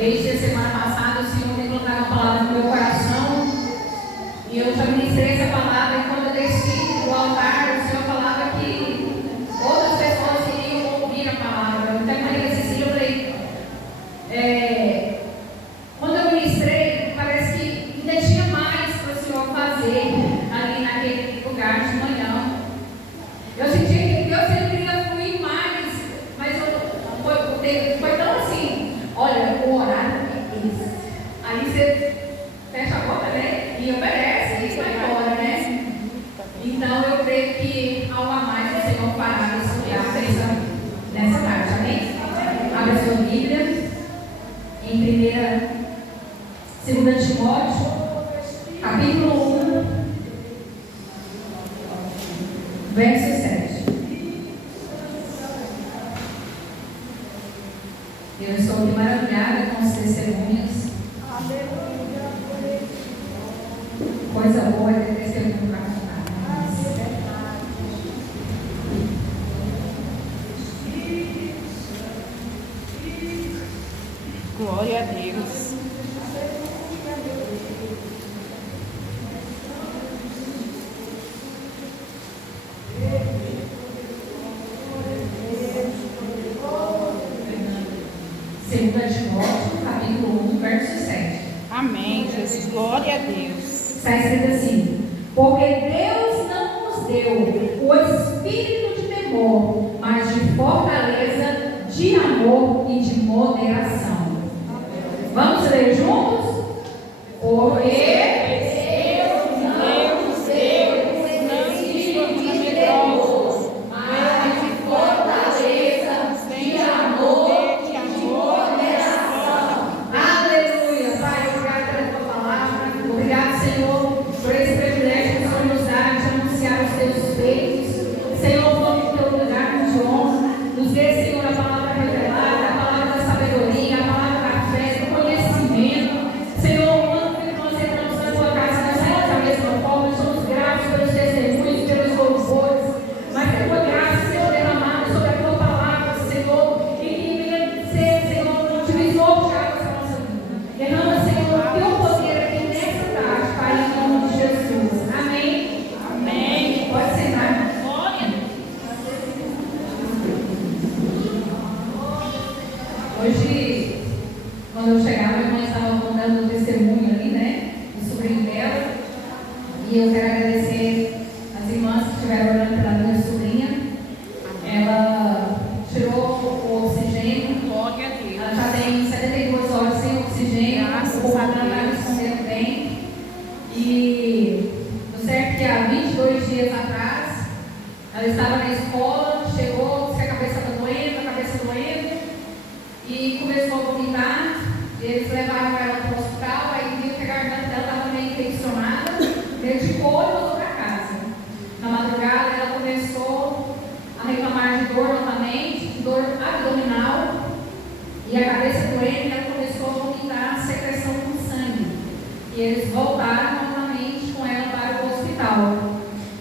Desde a semana passada, o Senhor tem colocado uma palavra no meu coração. E eu já ministrei essa palavra. E quando eu desci do altar, o Senhor falava que outras pessoas iriam ouvir a palavra. Então, eu falei assim, eu falei, quando eu ministrei, parece que ainda tinha mais para o Senhor fazer ali naquele lugar de manhã. Eu senti que Deus queria fluir mais, mas foi tão assim, olha, o horário é esse. Aí você fecha a porta, né? E obedece e vai embora, né? Então eu creio que algo a mais o Senhor fará nesse lugar, nessa tarde, amém? Abra a sua Bíblia em 2 Timóteo, capítulo 1, verso 7. Eu estou aqui maravilhada com os testemunhos. Coisa boa é ter testemunho para contar. Glória a Deus. Segunda Timóteo, capítulo 1, verso 7. Amém, Jesus. Glória a Deus. Está escrito assim: porque Deus não nos deu o espírito de temor, mas de fortaleza, de amor e de moderação. Vamos ler juntos? Porque hoje, quando eu chegava, a irmã estava contando o testemunho ali, né? Do sobrinho dela. E eu quero agradecer as irmãs que estiveram orando pela minha sobrinha. Ela tirou o oxigênio. Ela já tem 72 horas sem oxigênio. O padrão está respondendo bem. E no certo que há 22 dias atrás, ela estava na escola, chegou, disse que a cabeça está doendo, a cabeça doendo. E começou a vomitar, eles levaram ela para o hospital, aí viu que a garganta dela estava meio infeccionada, medicou e voltou para casa. Na madrugada ela começou a reclamar de dor novamente, de dor abdominal, e a cabeça doendo, e ela começou a vomitar secreção com sangue. E eles voltaram novamente com ela para o hospital.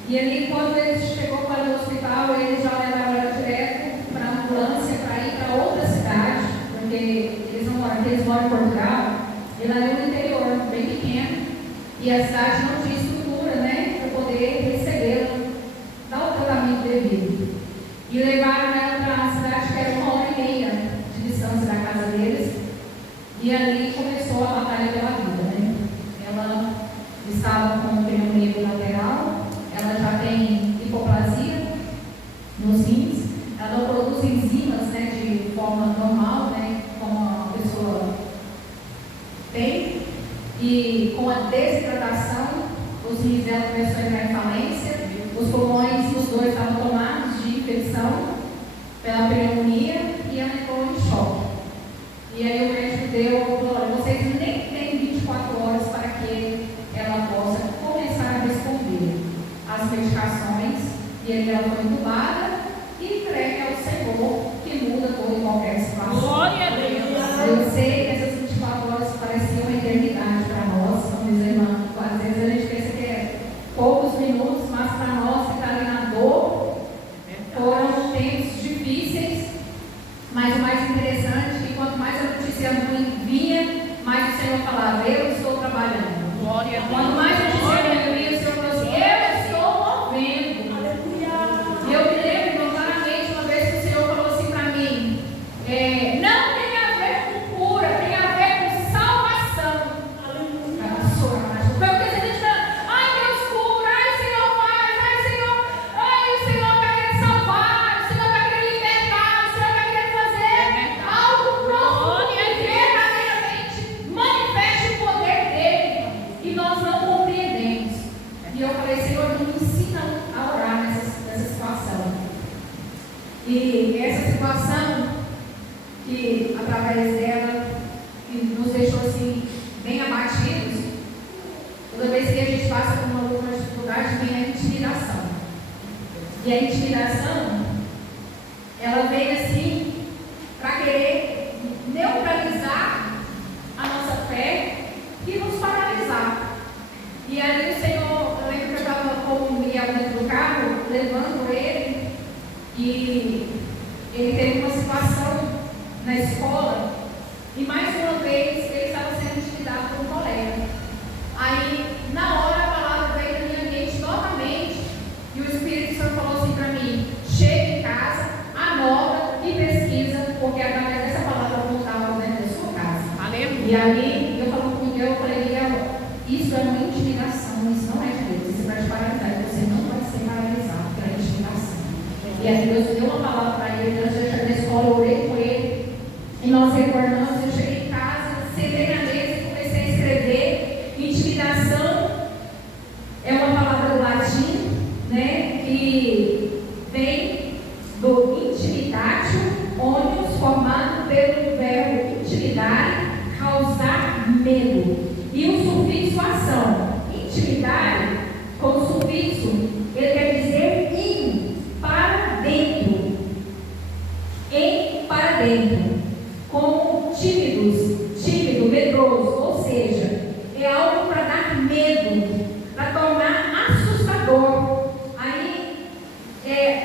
E ali, quando eles chegou para o hospital, eles já levaram ela direto para a ambulância para ir para outra cidade. Porque eles moram em Portugal, e lá é um interior bem pequeno, e a cidade não tinha estrutura, né, para poder recebê-la, dar o tratamento devido. E levaram ela para a cidade que era 1h30 de distância da casa deles, e ali começou a batalha pela vida, né? Ela estava com pneumonia bilateral, ela já tem hipoplasia nos rins, ela não produz enzimas, né, de forma normal, né, como a pessoa tem, e com a desidratação, os rins dela começaram a entrar em falência, os pulmões, os dois estavam tomados de infecção pela pneumonia e ela entrou em choque. E aí o médico falou: olha, vocês nem têm 24 horas para que ela possa começar a responder às medicações, e aí ela foi entubada e entregue ao Senhor, que muda toda e qualquer situação. Glória a Deus. Eu sei que essas 24 horas pareciam uma eternidade para nós, como diz a irmã. Às vezes a gente pensa que é poucos minutos, mas para nós que está ali na dor, foram tempos difíceis. Mas o mais interessante é que quanto mais a notícia ruim vinha, o Senhor falava, eu estou trabalhando. Glória a Deus. Quando mais eu dizia, o Senhor falou assim, eu estou movendo. E eu me lembro claramente uma vez que o Senhor falou assim para mim, não tem a ver com cura, tem a ver com salvação. Foi o que a gente fala, ai Deus cura, ai Senhor faz, ai o Senhor vai querer salvar, o Senhor vai querer libertar, o Senhor vai querer fazer algo profundo e verdadeiramente manifeste o poder dele. E nós não compreendemos. E eu falei, Senhor, me ensina a orar nessa situação. E essa situação, que através dela, que nos deixou assim, bem abatidos, toda vez que a gente passa por uma dificuldade, vem a intimidação. E a intimidação, ela vem assim, para querer neutralizar a nossa fé e nos paralisar. E aí o Senhor, eu lembro que eu estava com o Miguel dentro do carro, levando ele, e ele teve uma situação na escola, e mais uma vez ele estava sendo intimidado por um colega. Aí, na hora, a palavra veio na minha mente novamente, e o Espírito Santo falou assim para mim, chega em casa, anota e pesquisa, porque através dessa palavra voltava dentro da sua casa. Aleluia. E aí, eu falei com o Miguel, eu falei, Miguel, isso é uma intimidação, isso não é de Deus, isso é para te paralisar, você não pode ser paralisado pela intimidação. E aí Deus deu uma palavra para ele, antes de eu chegar na escola, eu orei com ele, e nós recordamos, eu cheguei em casa, sentei na mesa e comecei a escrever. Intimidação é uma palavra do latim, né, que vem do intimidatio, ônibus, formado pelo verbo intimidare, causar medo. E o sufixo ação, intimidare, com o sufixo, ele quer dizer in, para dentro. Em, para dentro. Como tímidos, tímido, medroso, ou seja, é algo para dar medo, para tornar assustador. Aí,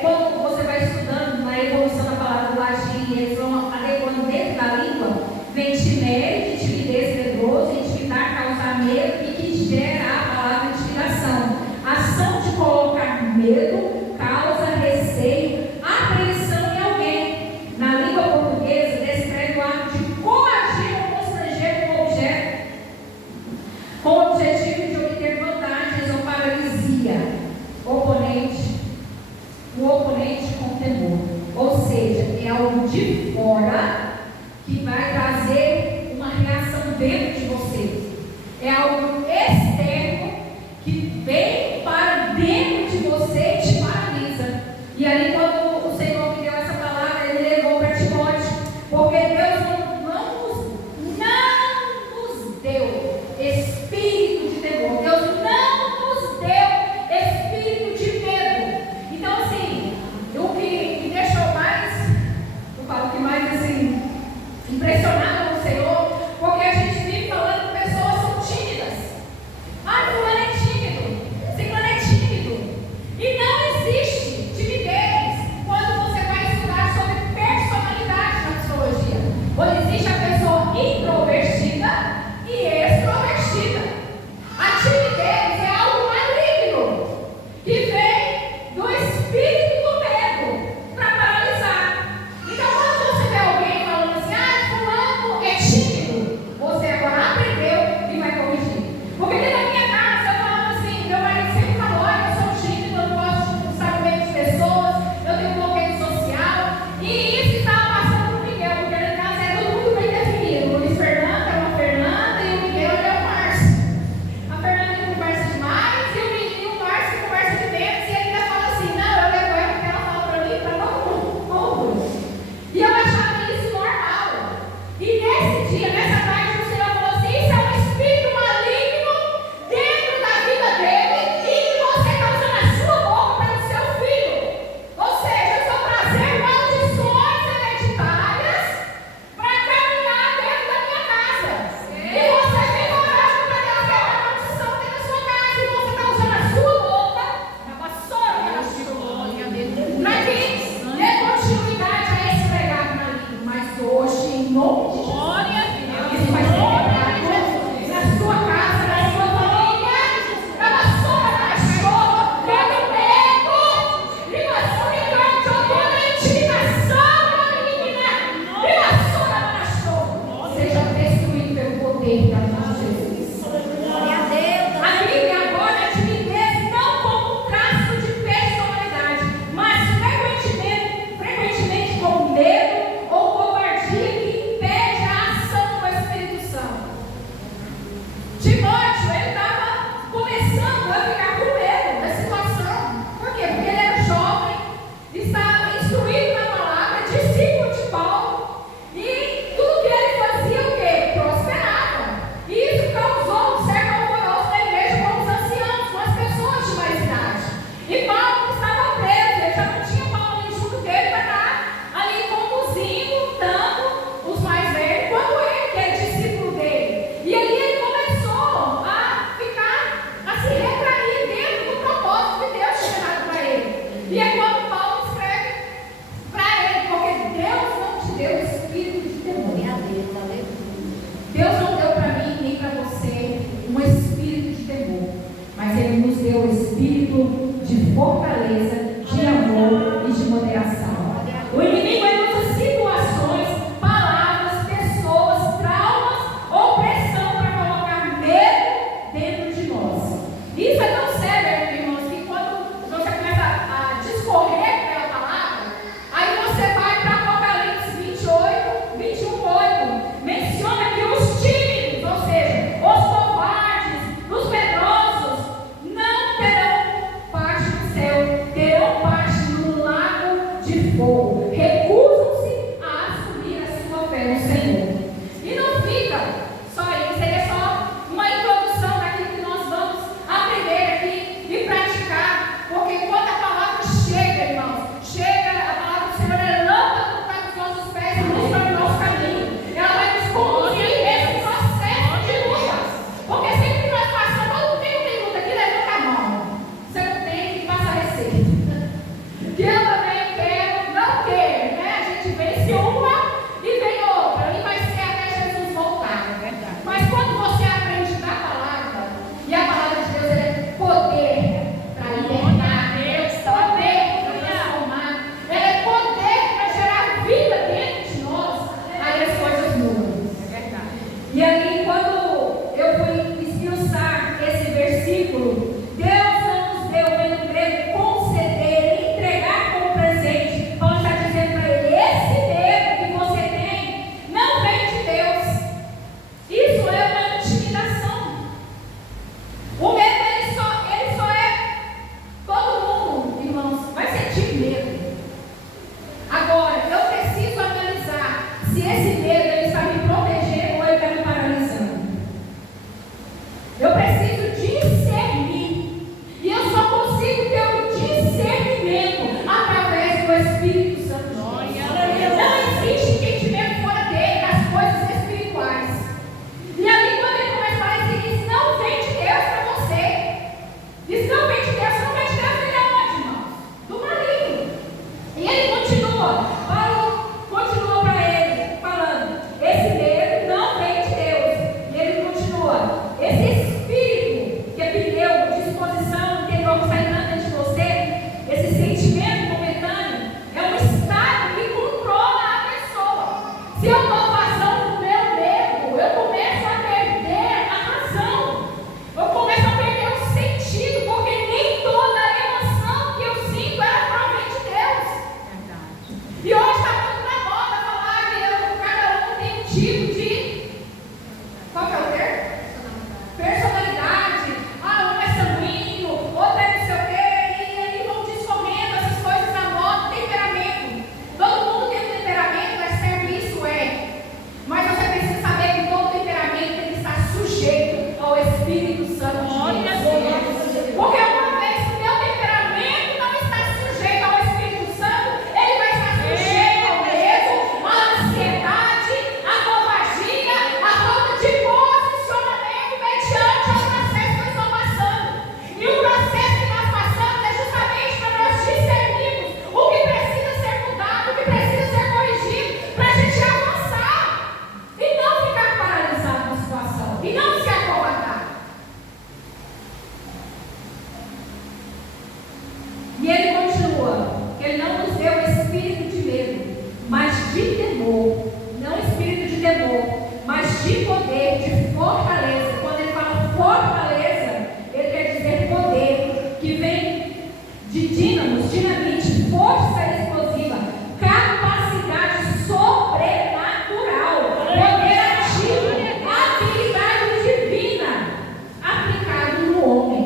quando você vai estudando na evolução da palavra do latim, eles vão adequando dentro da língua, vem timere, de timidez, medroso, intimidar, causar medo, e que gera a palavra intimidação. Ação de colocar medo, causa receio, apreensão em alguém. Na língua portuguesa, descreve o ato de coagir ou constranger um objeto, com o objetivo de obter vantagens ou paralisia. O oponente com temor. Ou seja, é algo de fora que vai trazer uma reação dentro de você. É algo externo que vem para dentro de você e te paralisa. E ali, quando o Senhor me deu essa palavra, Ele me levou para Timóteo, porque Deus não nos deu espírito de temor. Deus não nos deu espírito de medo. Então, assim, o que me deixou mais, eu falo que mais assim, impressionado com o Senhor, porque a gente vive falando que pessoas são tímidas. Ah, fulano é tímido, ciclano é tímido. E não existe timidez quando você vai estudar sobre personalidade na psicologia. Ou existe a pessoa introvertida e extrovertida. A timidez é algo maligno que vem do espírito do medo para paralisar. Então, quando você vê alguém falando assim, fulano é tímido, você agora aprendeu e vai corrigir. Porque dentro da minha casa eu falava assim, meu marido sempre falou, olha, eu sou tímido, eu não gosto de estar no meio de pessoas, eu tenho um bloqueio social. E isso estava passando para o Miguel, porque lá em casa é todo mundo bem definido. O Luiz Fernando é uma Fernanda e o Miguel é o Márcio. A Fernanda conversa demais e o Márcio conversa de menos, e ele ainda fala assim, não, eu levo ela porque ela fala para mim, para todo mundo. E eu achava isso normal. E nesse dia, nessa tarde, o Senhor falou assim, isso é um espírito maligno dentro da vida dele e que você está usando a sua boca pelo seu filho. Ou seja, eu estou trazendo maldições hereditárias para caminhar dentro da minha casa. E você tem coragem para trazer a maldição dentro da sua casa e você está usando a sua boca para Glória a Deus. que dê continuidade a esse legado maligno. Mas hoje, em nome de Jesus, Glória a Deus. poder para nós, Jesus. Glória a Deus. A Bíblia aborda a timidez não como um traço de personalidade, mas frequentemente como medo ou covardia que impede a ação do Espírito Santo. Timóteo, ele estava começando a ficar com medo da situação. Por quê? Porque ele era jovem, estava instruído na palavra, discípulo de Paulo, e tudo que ele fazia, o quê? Prosperava. E isso causou um certo alvoroço na igreja com os anciãos, com as pessoas de mais idade. E Paulo estava preso, ele já não tinha Paulo ali junto dele para estar ali conduzindo, dando os mais velhos, quando ele, que era discípulo dele. E ali ele começou a ficar, a se retrair dentro do propósito de Deus tinha dado para ele. E é quando Paulo escreve para ele, porque Deus não te deu espírito de temor. Glória a Deus. Aleluia. Deus não deu para mim nem para você um espírito de temor, mas Ele nos deu o espírito de fortaleza, de amor e de moderação. O inimigo ele usa situações, palavras, pessoas, traumas ou pressão para colocar medo dentro de nós. Isso é tão sério, irmãos, que quando você começa a discorrer pela palavra, aí você vai para Apocalipse 28, 21:8. Menciona que os tímidos, ou seja, os covardes, os medrosos, não terão parte no céu, terão parte no lago de fogo. Recusam-se a assumir a sua fé no Senhor. E não fica só isso, seria só uma introdução daquilo que nós vamos aprender aqui e praticar, porque quando a palavra chega, irmãos, chega, a palavra do Senhor é lâmpada para os nossos pés e luz para o nosso caminho. Ela vai nos conduzir nesse processo de luta, porque sempre que nós passamos, todo mundo tem luta aqui, levanta a mão. Você não tem que passar receita. Que eu também quero, não quero, né? A gente vence uma e vem outra, e vai ser até Jesus voltar. Mas quando você aprende da palavra, e a palavra de Deus é poder para libertar, poder para transformar, ela é poder para gerar vida dentro de nós, aí as coisas mudam. E aí, quando eu fui esmiuçar esse versículo, Deus não nos deu, vem no grego, conceder, entregar como presente. Paulo está dizendo para ele: esse medo que você tem não vem de Deus. Isso é uma intimidação. O medo, ele só é. Todo mundo, irmãos, vai sentir medo. Agora, eu preciso analisar se esse medo ele está me protegendo ou ele está me paralisando. Eu preciso discernir. E eu só consigo ter o discernimento através do Espírito Santo. Não existe entendimento fora dele das coisas espirituais. E ali, quando ele começa a falar isso, ele diz: não vem de Deus para você. Diz: não vem de Deus, não vem de Deus, vem de onde, irmãos? Do maligno. E ele continua, Paulo continua para ele, falando: esse medo não vem de Deus. E ele continua: esse espírito que é pneu, disposição, interior que está entrando dentro de você, esse sentimento momentâneo, é um estado que controla a pessoa. Se eu estou passando o meu medo, eu começo a perder a razão. Eu começo a perder o sentido, porque nem toda emoção que eu sinto ela provém de Deus. E hoje está muito na moda falar que cada um tem um tipo de. Qual que é o termo? Personalidade. Um é sanguíneo, outro é não sei o quê, e aí vão discorrendo essas coisas na moda. Temperamento. Todo mundo tem um temperamento, é certo, isso é. Mas você precisa saber que todo temperamento ele está sujeito ao Espírito Santo de Deus. Porque uma vez que o meu temperamento não está sujeito ao Espírito Santo, ele vai estar sujeito ao medo, à ansiedade, à covardia, à falta de posicionamento mediante ao processo que nós estamos passando. E o processo que nós passamos é justamente para nós discernirmos o que precisa ser mudado, o que precisa ser corrigido, para a gente avançar e não ficar paralisado na situação, e não se acovardar. E ele continua: ele não nos deu espírito de medo, mas de temor. Não espírito de temor, mas de poder, de fortaleza. Quando ele fala fortaleza, ele quer dizer poder, que vem de dínamos, dinamite, força explosiva, capacidade sobrenatural, poder ativo, habilidade divina, aplicado no homem.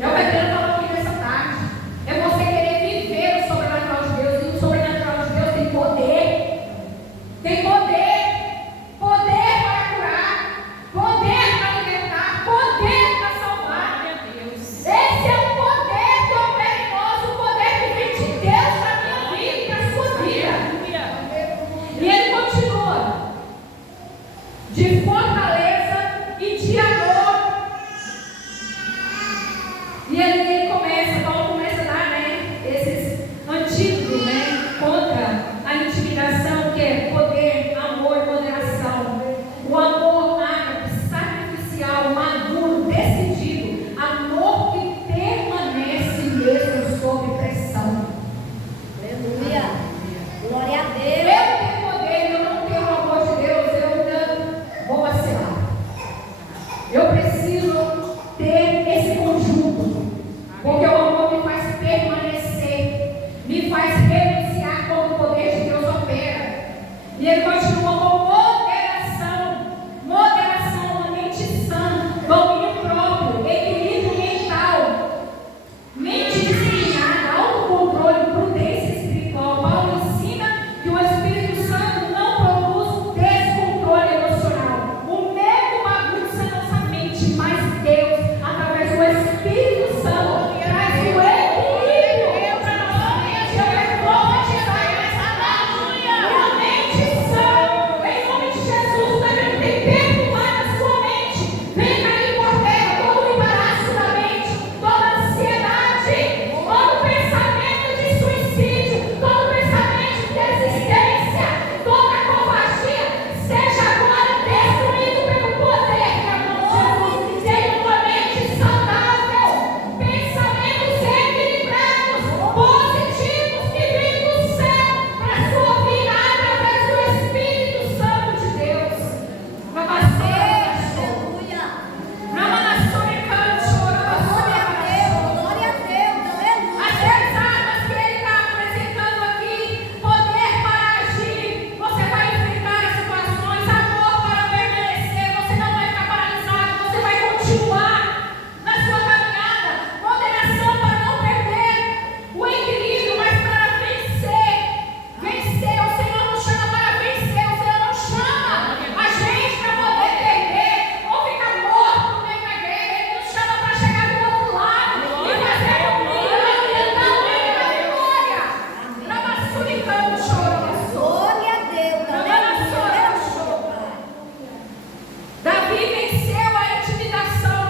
É o que a Adriana falou aqui nessa tarde. É você querer viver o sobrenatural de Deus, e o sobrenatural de Deus tem poder. Tem poder. Poder para curar, poder para libertar, poder para salvar. Esse é o poder que opera em nós, o poder que vem de Deus para a minha vida e para a sua vida. E ele continua: de fortaleza e de amor. E ele começa, Paulo começa a dar, né, esses antídotos, né, contra a intimidação, que é poder, amor, moderação. O amor ágape, sacrificial, maduro, decidido. Amor que permanece mesmo sob pressão. Aleluia. Glória a Eu Deus. tenho poder, eu não tenho o amor de Deus, eu ainda vou vacilar. Eu preciso ter esse conjunto, porque o amor me faz permanecer, me faz renunciar como o poder de Deus opera. E ele continua com moderação, uma mente sã, domínio próprio, equilíbrio mental, mente disciplinada, autocontrole, prudência espiritual. Paulo ensina que o Espírito Santo não produz descontrole emocional. O medo bagunça nossa mente, mas Deus, através do Espírito Santo, traz o equilíbrio para nossa mente. Eu quero profetizar nessa tarde. Uma mente sã, em nome de Jesus, também tem perturbar na sua mente. Vem cair por terra todo o embaraço da mente, toda a ansiedade, todo pensamento de suicídio, todo pensamento de desistência, toda covardia, seja agora destruído pelo poder que é o nome de Jesus. Tenha uma mente saudável, pensamentos equilibrados, positivos, que vêm do céu para a sua vida através do Espírito Santo de Deus. Aleluia. Glória a Deus. Aleluia. As três armas que ele está apresentando aqui: poder para agir, você vai enfrentar as situações; amor para permanecer, você não vai ficar paralisado, você vai continuar na sua caminhada; moderação para não perder o equilíbrio, mas para vencer. Vencer, o Senhor não chama para vencer, o Senhor não chama a gente para poder perder ou ficar morto no meio da guerra. Ele nos chama para chegar do outro lado e fazer um milagre da vitória. Ramassuricando, choro. Glória a Deus. Aleluia. Davi venceu a intimidação.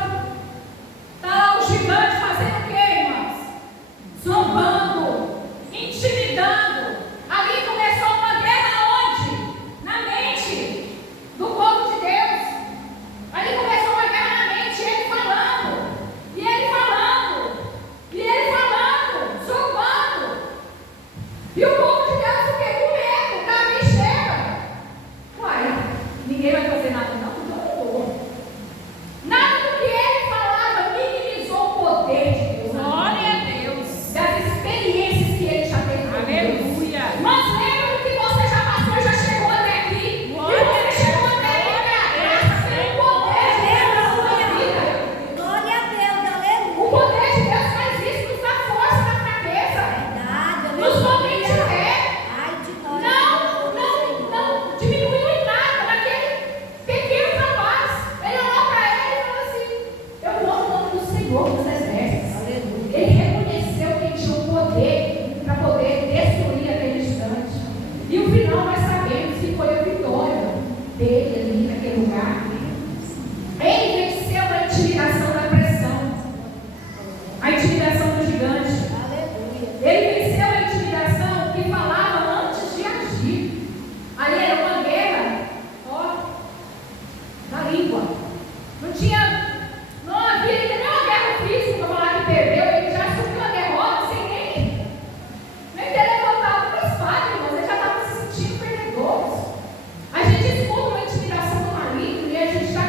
Está lá o gigante fazendo o quê, irmãos? Zombando, intimidando. Ali começou uma guerra onde? Na mente do povo de Deus. Ali começou uma guerra na mente, ele falando, e ele falando, e ele falando, zombando. E o povo de Deus o quê? Com medo. Davi chega. Uai, ninguém vai fazer nada não, então eu vou. Nada do que ele falava minimizou o poder de Deus. Glória a Deus. Das experiências que ele já teve. Aleluia. Mas lembra do que você já passou e já chegou até aqui. E você chegou até aqui pela graça, pelo poder de Deus na sua vida. Glória a Deus. Aleluia. O poder de Deus faz isso, nos dá força na fraqueza, Verdade. nos mantém de Aleluia. pé. Ai de nós. Não diminuiu em nada naquele pequeno rapaz. Ele olhou para ele e falou assim: eu amo o nome do Senhor dos Exércitos. Aleluia. Ele reconheceu que tinha o poder para poder destruir aquele instante. E o final nós sabemos que foi a vitória dele ali naquele lugar. Ele venceu a intimidação da pressão, a intimidação do gigante. Aleluia. Ele venceu a intimidação que falava antes de agir. Ali era uma guerra, ó, da língua. Não havia ainda nem uma guerra física para falar que perdeu. Ele já assumiu a derrota sem nem ter levantado uma espada, mas ele já estava se sentindo perdedor. A gente escuta uma intimidação do maligno e a gente já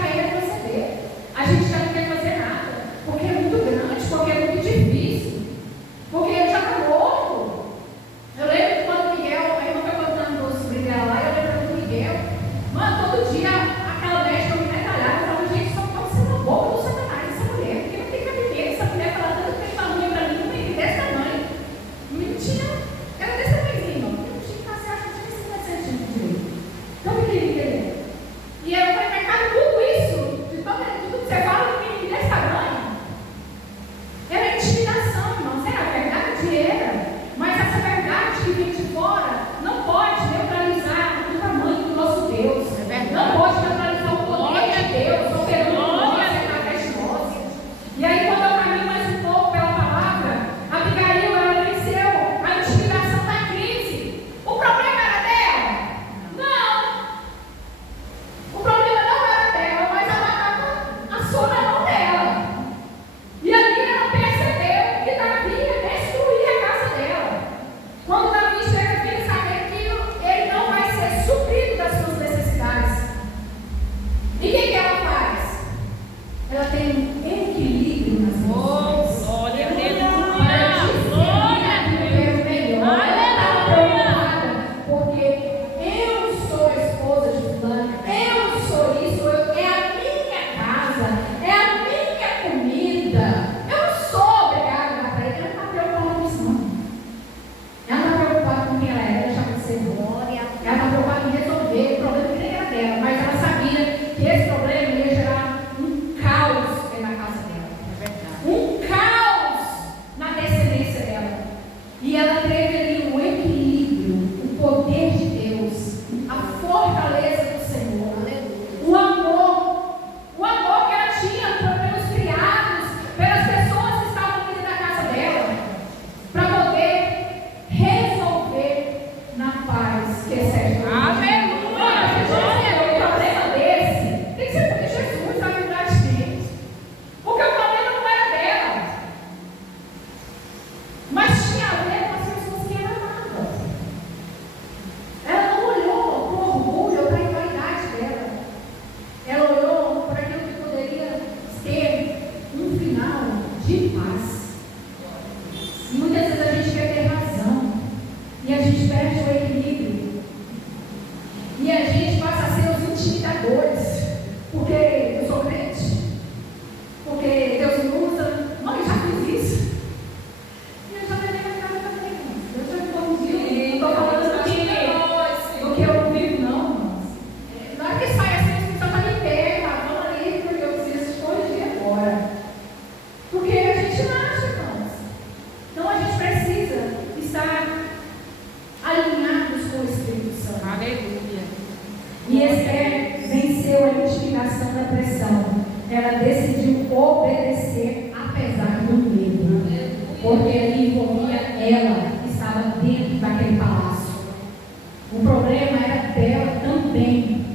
Porque eu sou crente? Porque Deus me usa? Não, eu já fiz isso. E eu já levei a casa também. Eu já me conduzi. Não estou falando do que eu vivo, não. Na hora que sai assim, você está me pega, vamos ali, porque eu preciso te corrigir agora. Porque a gente nasce, irmãos. Então a gente precisa estar alinhados com o Espírito Santo. Aleluia. E Esther venceu a intimidação da pressão. Ela decidiu obedecer apesar do medo. Porque ali envolvia ela, que estava dentro daquele palácio. O problema era dela também.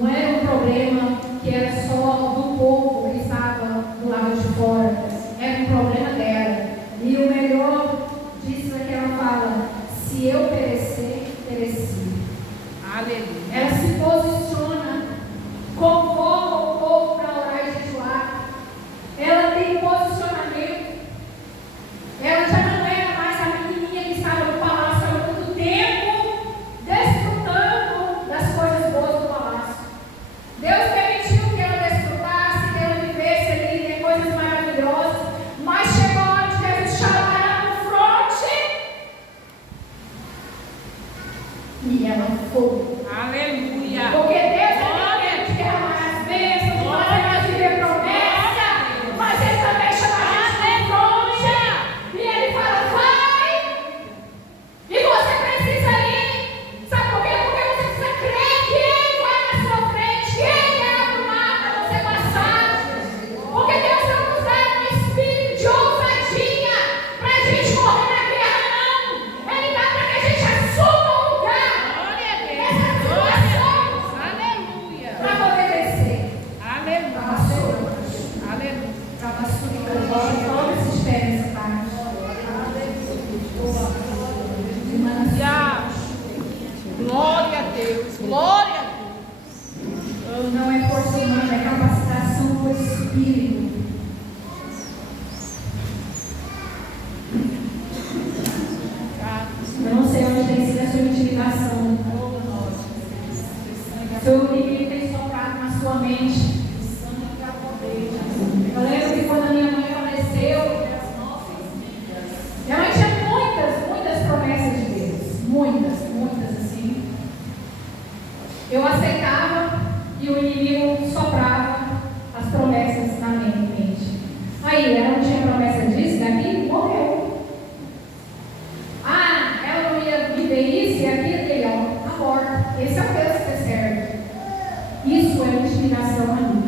Não era um problema que era só do povo que estava do lado de fora. Era um problema dela. E o melhor disso é que ela fala: se eu perecer, pereci. Aleluia. Ela se posiciona, convoca o povo para orar e jejuar. Ela tem posicionamento. Ela já não era mais a menininha que estava no palácio há muito tempo, desfrutando das coisas boas do palácio. Deus permitiu que ela desfrutasse, que ela vivesse ali, tem coisas maravilhosas, mas chegou a hora de Jesus chamar ela no fronte. E ela foi. Aleluia. Porque Deus é quem quer derramar as bênçãos, de fazer nós viver promessa, mas Ele também chama a gente de fronte. E Ele fala: vai! E você precisa ir. Sabe por quê? Porque você precisa crer que Ele vai na sua frente, que Ele abre o mar para você passar. Porque Deus não nos dá um espírito de ousadia para a gente correr na guerra, não. Ele dá para que a gente assuma o lugar. Glória a Deus. Essa Glória a situação Deus. Aleluia. para obedecer. Aleluia. Aleluia. Vamos se espera nessa parte. Aleluia. Glória a Deus. Glória a Deus. Não é força humana, é capacitação do Espírito. Eu não sei onde tem sido a sua intimidação. Seu inimigo tem soprado na sua mente. Eu lembro que quando a minha mãe faleceu, minha mãe tinha muitas promessas de Deus. Muitas assim. Eu aceitava e o inimigo soprava as promessas na minha mente. Aí, ela não tinha promessa disso, daqui, morreu. Ah, ela não ia viver isso e aquilo, e ó, tá morta. Esse é o Deus que você serve. Isso é intimidação a mim.